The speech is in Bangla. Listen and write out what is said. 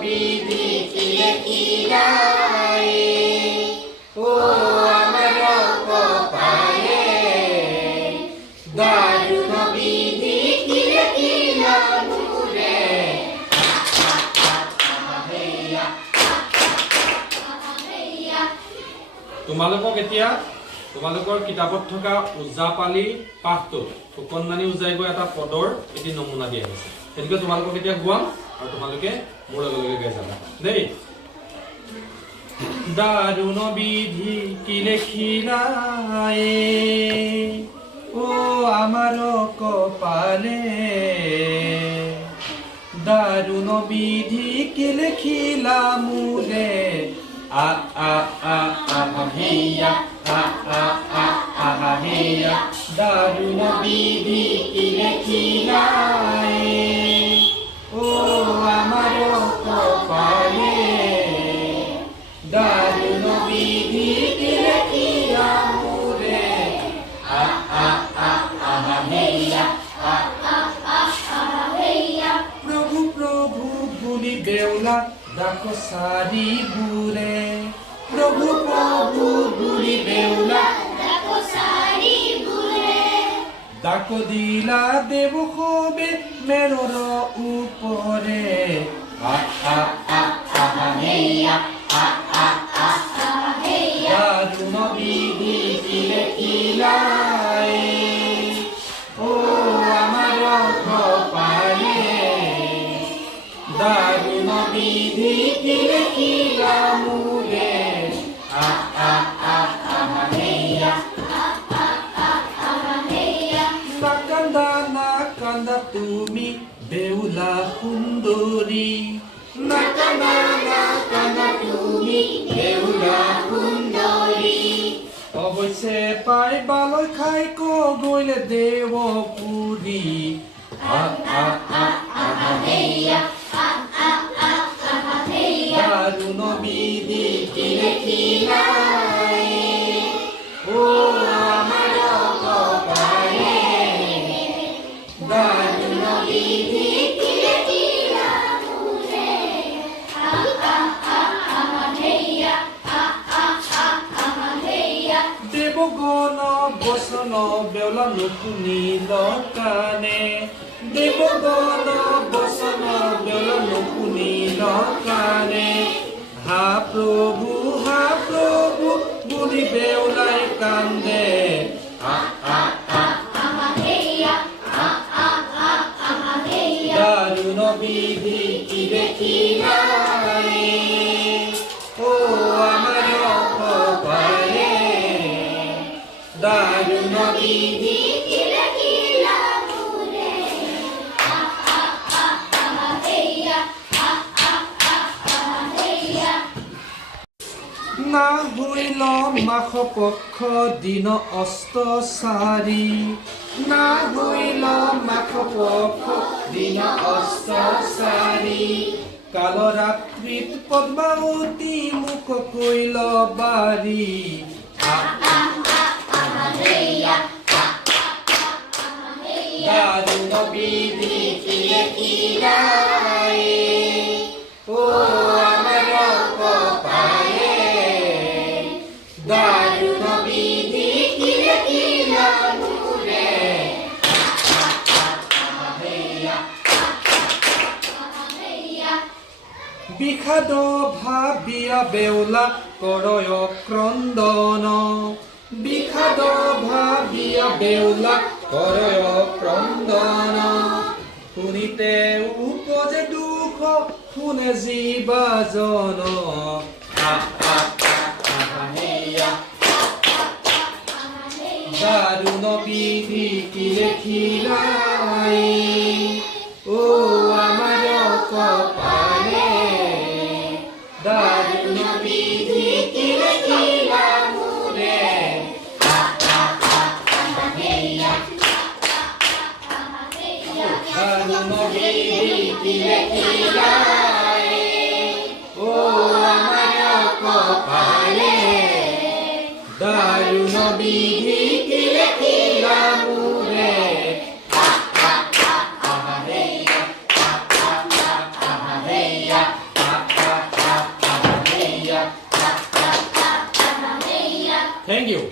বিধি কি লেখিলাই ও আমার কপালে দারুণ বিধি কি লেখিলাম রে তোমালোকক এতিয়া তোমালোকৰ কিতাপত থকা ওজাপালি পাঠটো ফুকনমানি উজাইব এটা পদৰ এটি নমুনা দিয়া হৈছে সেনেকৈ তোমালোকক এতিয়া গোৱাম আৰু তোমালোকে মোৰ লগে লগে গাই যাবা দেই দাৰুণ বিধি কি লেখিলাই ও আমাৰ কপালে দাৰুণ বিধি কি লেখিলা মোৰে আ আ আ আ হেয়া আ আ আ আ হেয়া দারুণ বিধি কি লেখিলাই ও আমার কপালে দারুণ বিধি কি লেখিলাম রে আ আ আ আ হেয়া আ আ আ আ হেয়া প্রভু প্রভু বুলি বেউলা ডাকো সারি বুরে প্রভু প্রভু বুলি বেউলা ডাকো সারি বুরে ডাকো দিলা দেব হবে মেরর উপরে আ আ আ আ হেয়া আ আ আ আ হেয়া দারুণ বিধি কি লেখিলাই ও আমার কপালে দারুণ বিধি কি লেখিলাম রে আ আ আ আ হেয়া আ আ আ আ হেয়া না কান্দা তুমি বেউলা সুন্দরী না কান্দা তুমি বেউলা সুন্দরী অৱশ্যে পাই বালৈ খাই গ'লে দেৱপুৰী আ আ আ আ হেয়া দারুণ বিধি কি লেখিলাই ও আমার কপালে দারুণ বিধি কি লেখিলাম রে আ আ আ আ হেয়া আ আ আ আ হেয়া দেবগণ বচন বেউলা নুশুনিল কাণে দেবগণ বচন বেউলা নুশুনিল কাণে হা প্রভু বুলি বেউলাই কান্দে আ আ আ আ হেয়া আ আ আ আ হেয়া দারুণ বিধি কি লেখিলাই ও আমার কপালে দারুণ বিধি কি লেখিলাম রে আ আ আ আ হেয়া আ আ আ আ হেয়া না হইল মাস পক্ষ দিন অষ্টচাৰি না হইল মাস পক্ষ দিন অষ্টচাৰি কাল রাত্রিত পদ্মাবতী মুখ কইল বাড়ি আ আ আ আ হেয়া আ আ আ হেয়া দারুণ বিধি কি লেখিলাই ও আমার কপালে দারুণ বিধি কি লেখিলাম রে আ আ আ হেয়া আ আ হেয়া বিষাদ ভাবিয়া বেউলা কৰয় ক্ৰন্দন বিষাদ ভাবিয়া বেউলা কৰয় ক্ৰন্দন শুনিতে উপজে দুখ শুনে জীৱাজন আ আ আ হেয়া দারুণ বিধি কি লেখিলাই ও আমার কপালে দারুণ বিধি কি লেখিলাম রে আ আ আ আ হেয়া দারুণ বিধি কি লেখিলাই ও আমার কপালে দারুণ বিধি কি লেখিলাম রে আ আ আ আ হেয়া আ আ আ আ হেয়া আ থেংক ইউ